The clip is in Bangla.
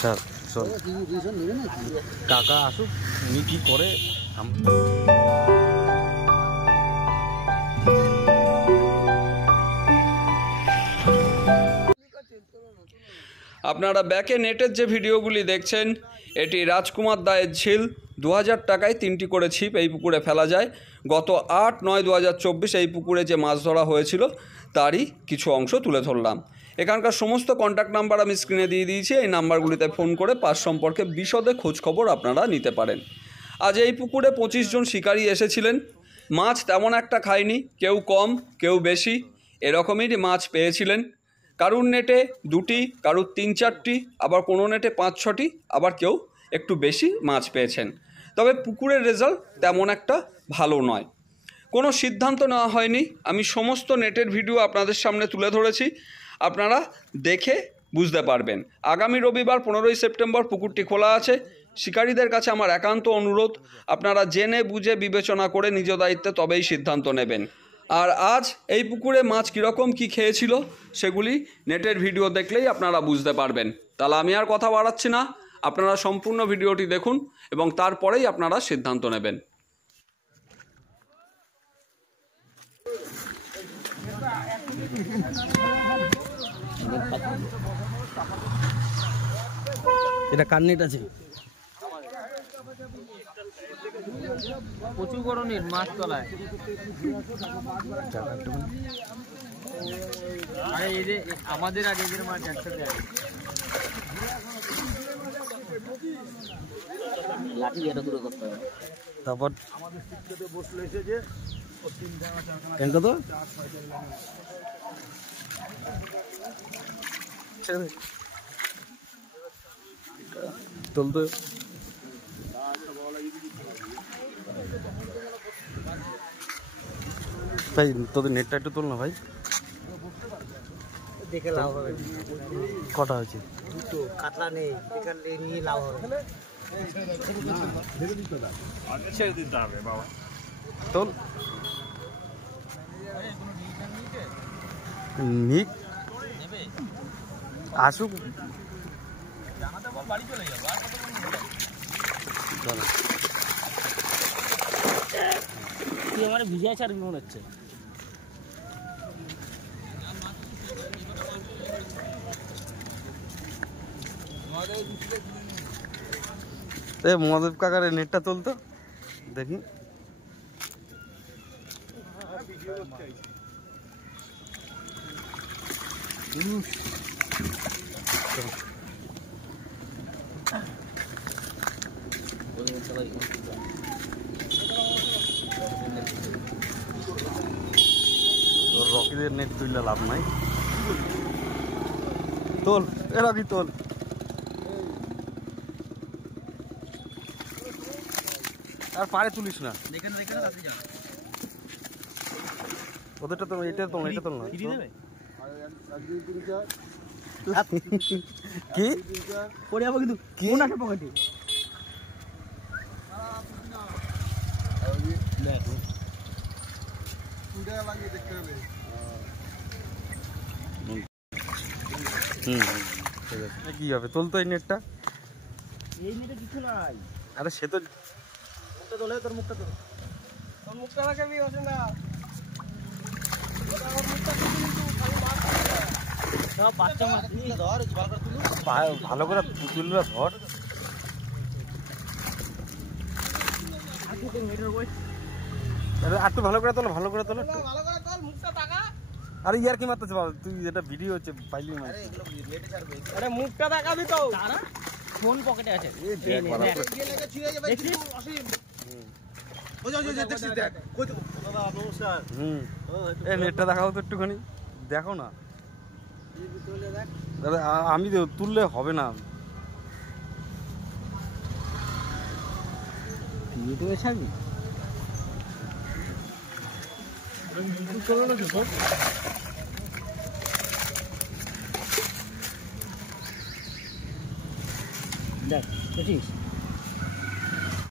স্যার কাকা আসুক, উনি কি করে। আপনারা ব্যাকে নেটের যে ভিডিওগুলি দেখছেন, এটি রাজকুমার দায়ের ঝিল। 2000 টাকায় 3টি করে ছিপ এই পুকুরে ফেলা যায়। গত 8-9-2024 এই পুকুরে যে মাছ ধরা হয়েছিল তারই কিছু অংশ তুলে ধরলাম। এখানকার সমস্ত কন্ট্যাক্ট নাম্বার আমি স্ক্রিনে দিয়ে দিয়েছি। এই নাম্বারগুলিতে ফোন করে পাশ সম্পর্কে বিশদে খোঁজখবর আপনারা নিতে পারেন। আজ এই পুকুরে 25 জন শিকারী এসেছিলেন। মাছ তেমন একটা খায়নি, কেউ কম কেউ বেশি, এরকমই মাছ পেয়েছিলেন। কারুর নেটে 2টি, কারুর 3-4টি, আবার কোনো নেটে 5-6টি, আবার কেউ একটু বেশি মাছ পেয়েছেন। তবে পুকুরের রেজাল্ট তেমন একটা ভালো নয়। কোনো সিদ্ধান্ত নেওয়া হয়নি। আমি সমস্ত নেটের ভিডিও আপনাদের সামনে তুলে ধরেছি, আপনারা দেখে বুঝতে পারবেন। আগামী রবিবার 15ই সেপ্টেম্বর পুকুরটি খোলা আছে। শিকারীদের কাছে আমার একান্ত অনুরোধ, আপনারা জেনে বুঝে বিবেচনা করে নিজ দায়িত্বে তবেই সিদ্ধান্ত নেবেন। আর আজ এই পুকুরে মাছ কীরকম কী খেয়েছিল সেগুলি নেটের ভিডিও দেখলেই আপনারা বুঝতে পারবেন। তাহলে আমি আর কথা বাড়াচ্ছি না, আপনারা সম্পূর্ণ ভিডিওটি দেখুন এবং তারপরেই আপনারা সিদ্ধান্ত নেবেন। এটা কার নেট আছে? প্রচুর বড় নেট, মাছ তলায়। আরে এই যে আমাদের আর এদের মাছ একসাথে আছে। লাঠি এটা দূরে করতে হবে। তারপর আমাদের শিক্ষতে বসলে এসেছে ও 3টা কেন কত চলতো। ভাই তোদের নেটটা একটু তোল না ভাই, দেখে লাভ হবে। কটা হয়েছে? দুটো কাতলা নেই, এখানে নিয়ে লাভ হবে। ছেড়ে দিতে হবে বাবা। তোল নিক আসুক, বাড়ি চলে যাবো। তুই আমার ভিজা ছাড়বি মনে হচ্ছে। মহাদেব কাকার নেটটা তুলতো দেখি। রকিদের নেট তুললে লাভ নাই। তোল এ রকি তোল। আর পারে তুলিস না, ওদেরটা তো এটা তোল, এটা তোল না। কি পড়ে যাবো কিন্তু কোন একটা পকেটে। কি হবে তোলতো এই নেটটা? এই নেটে কিছু নাই। আরে সে তো মুখটা তোলে, তোর মুখটা তোল, তোর মুখটা লাগাবি না। বাচ্চা মাছ ধর, ভালো করে তুললে ধর। একটু ভালো করে তোলো, ভালো করে তোলো। আরে ইয়ার কি মারতেছে বাবা, তুই এটা ভিডিও হচ্ছে পাইলি মার। আরে মুখটা দেখাবি তো, ফোন পকেটে আছে। নেটটা দেখাও তো একটুখানি, দেখো না। আমি তুললে হবে না। ইউটিউবে ছাড়বি? দেখ বুঝিস।